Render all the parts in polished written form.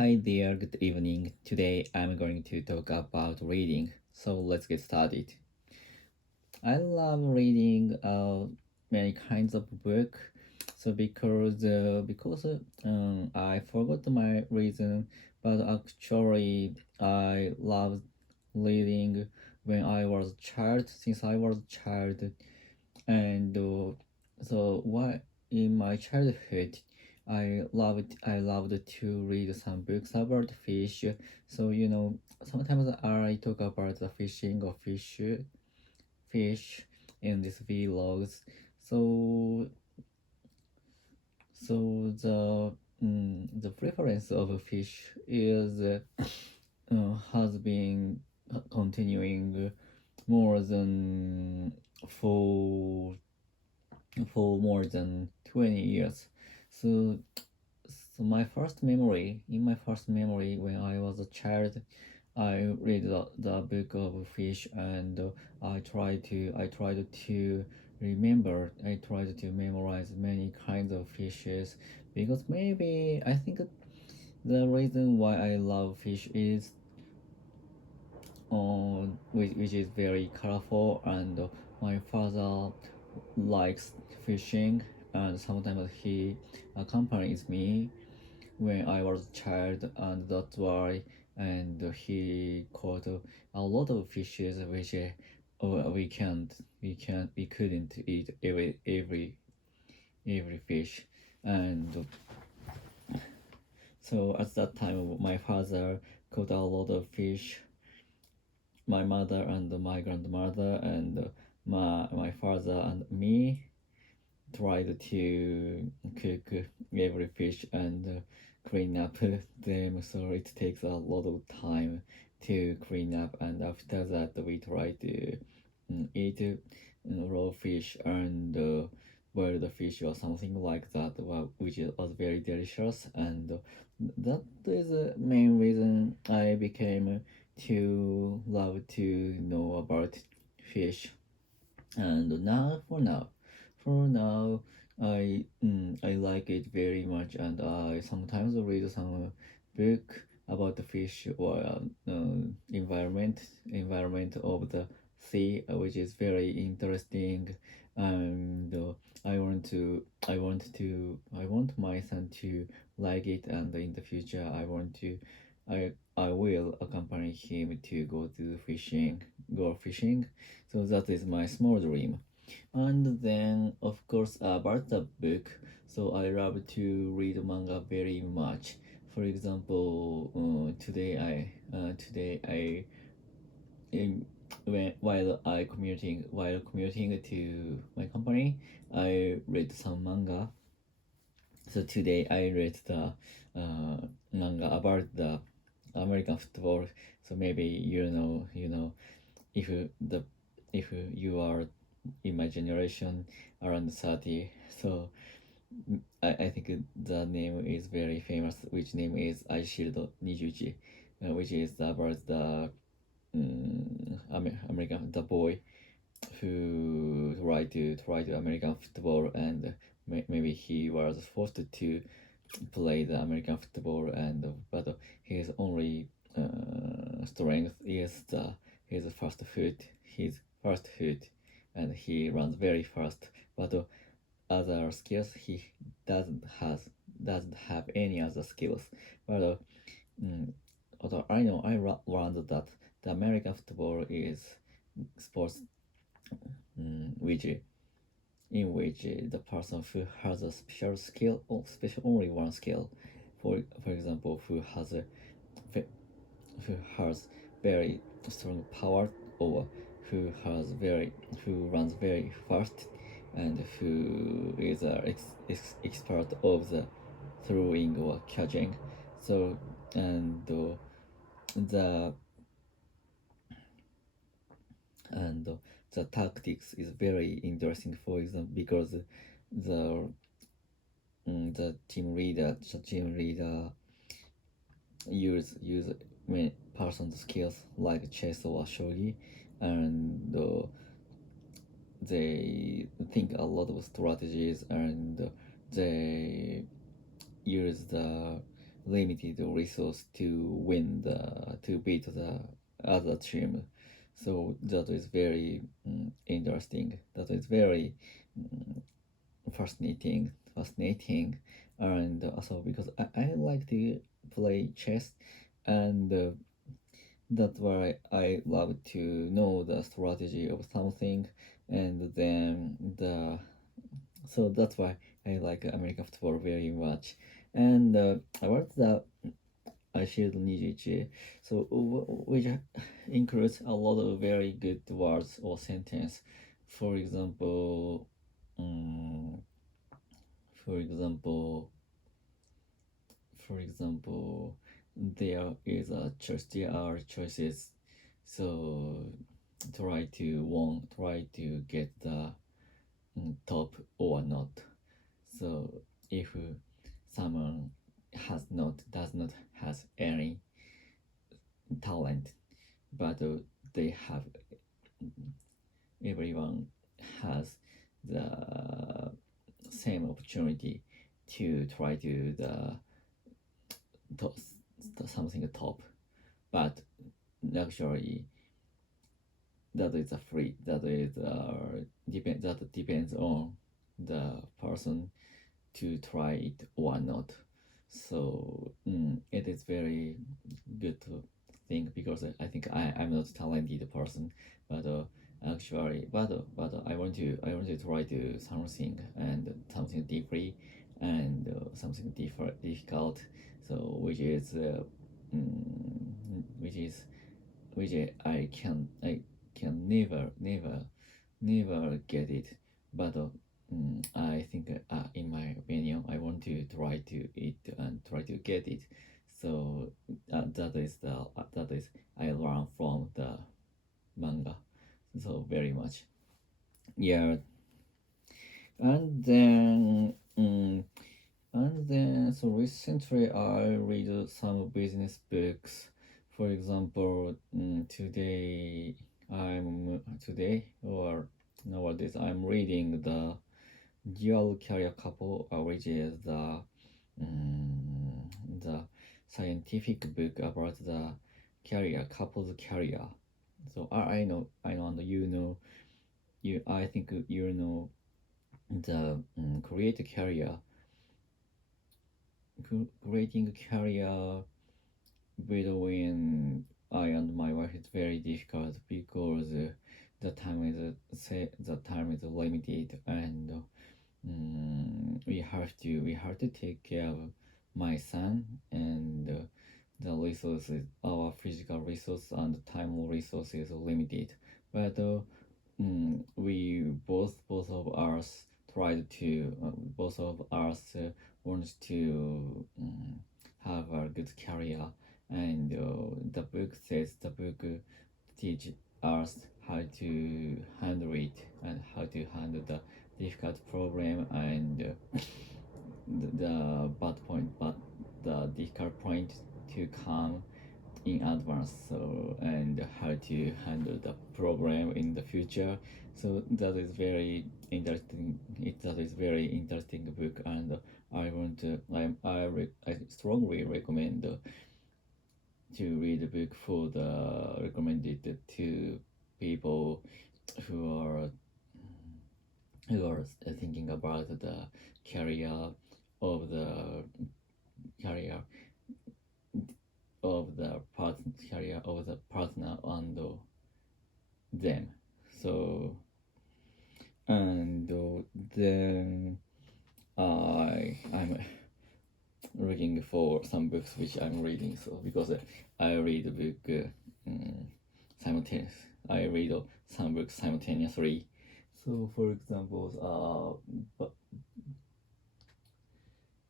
Hi there, good evening. Today I'm going to talk about reading. So let's get started. I love reading many kinds of book. So because I forgot my reason, but actually I love reading when I was a child. Since I was a child, and so why in my childhood I loved to read some books about fish. So sometimes I talk about the fishing or fish in these vlogs. So so the the preference of a fish is has been continuing more than for for more than 20 years. So, so in my first memory when I was a child, I read the book of fish, and I tried to memorize many kinds of fishes, because maybe I think the reason why I love fish is which is very colorful, and my father likes fishing, and sometimes he accompanies me when I was a child, and that's why. And he caught a lot of fishes, which we couldn't eat every fish. And so at that time my father caught a lot of fish. My mother and my grandmother and my father and me tried to cook every fish and clean up them, so it takes a lot of time to clean up. And after that we try to eat raw fish and boiled fish or something like that, which was very delicious. And that is the main reason I became to love to know about fish. And for now, I like it very much, and I sometimes read some book about the fish or environment of the sea, which is very interesting. And I want my son to like it, and in the future I will accompany him to go fishing. So that is my small dream. And then, of course, about the book, so I love to read manga very much. For example, today I in, while commuting to my company, I read some manga. So today I read the manga about the American football. So maybe if the if you are in my generation around 30. So I think the name is very famous, which name is Eyeshield 21, which is about the American the boy who tried to American football, and maybe he was forced to play the American football, and but his only strength is his first foot, and he runs very fast. But other skills he doesn't have any other skills. But mm, although I learned that the American football is sports which in which the person who has a special skill or special only one skill, for example, who has very strong power, or who runs very fast, and who is an expert of the throwing or catching. So, and the and the tactics is very interesting, for example, because the the team leader use many personal skills like chess or shogi, and they think a lot of strategies, and they use the limited resource to win to beat the other team. So that is very interesting. That is very fascinating, and also because I like to play chess, and that's why I love to know the strategy of something, and then the so that's why I like American football very much. And about the Eyeshield 21, so which includes a lot of very good words or sentence. For example, um, for example, for example, there are choices. So try to get the top or not. So if someone does not has any talent, but they have everyone has the same opportunity to try to something top, but actually that is a free that depends on the person to try it or not. So it is very good to think because I think I'm not a talented person, but actually, but I want to try to something and something deeply and something difficult. So which is which I can never get it, but I think in my opinion I want to try to it and try to get it. So that is I learn from the manga, so very much. Yeah, and then so recently I read some business books. For example, today or nowadays I'm reading the dual career couple, which is the scientific book about the couple's career. So I know, and I think you know the create a career, creating a career between I and my wife is very difficult because the time is limited, and we have to take care of my son, and the resources, our physical resource and time resources are limited. But we both of us tried to both of us wants to have a good career, and the book teach us how to handle it and how to handle the difficult problem, and but the difficult point to come in advance, so and how to handle the problem in the future. So that is very interesting. That is very interesting book, and I want to I strongly recommend to read the book for the recommended to people who are thinking about the career of the career career of the partner and them. So and then I'm looking for some books which I'm reading. So because I read a book simultaneous, I read some books simultaneously. So for example,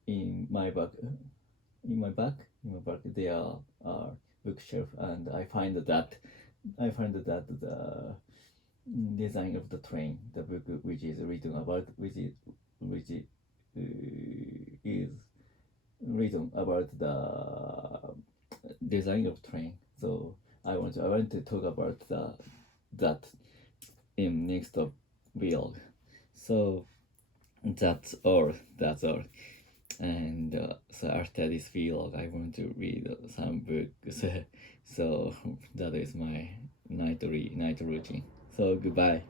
in my back, in my back, there are bookshelf, and I find that the design of the train, the book which is written about, is written about the design of train. So I want to talk about that in next vlog. So that's all. And so after this vlog, I want to read some books. So that is my night routine. So goodbye.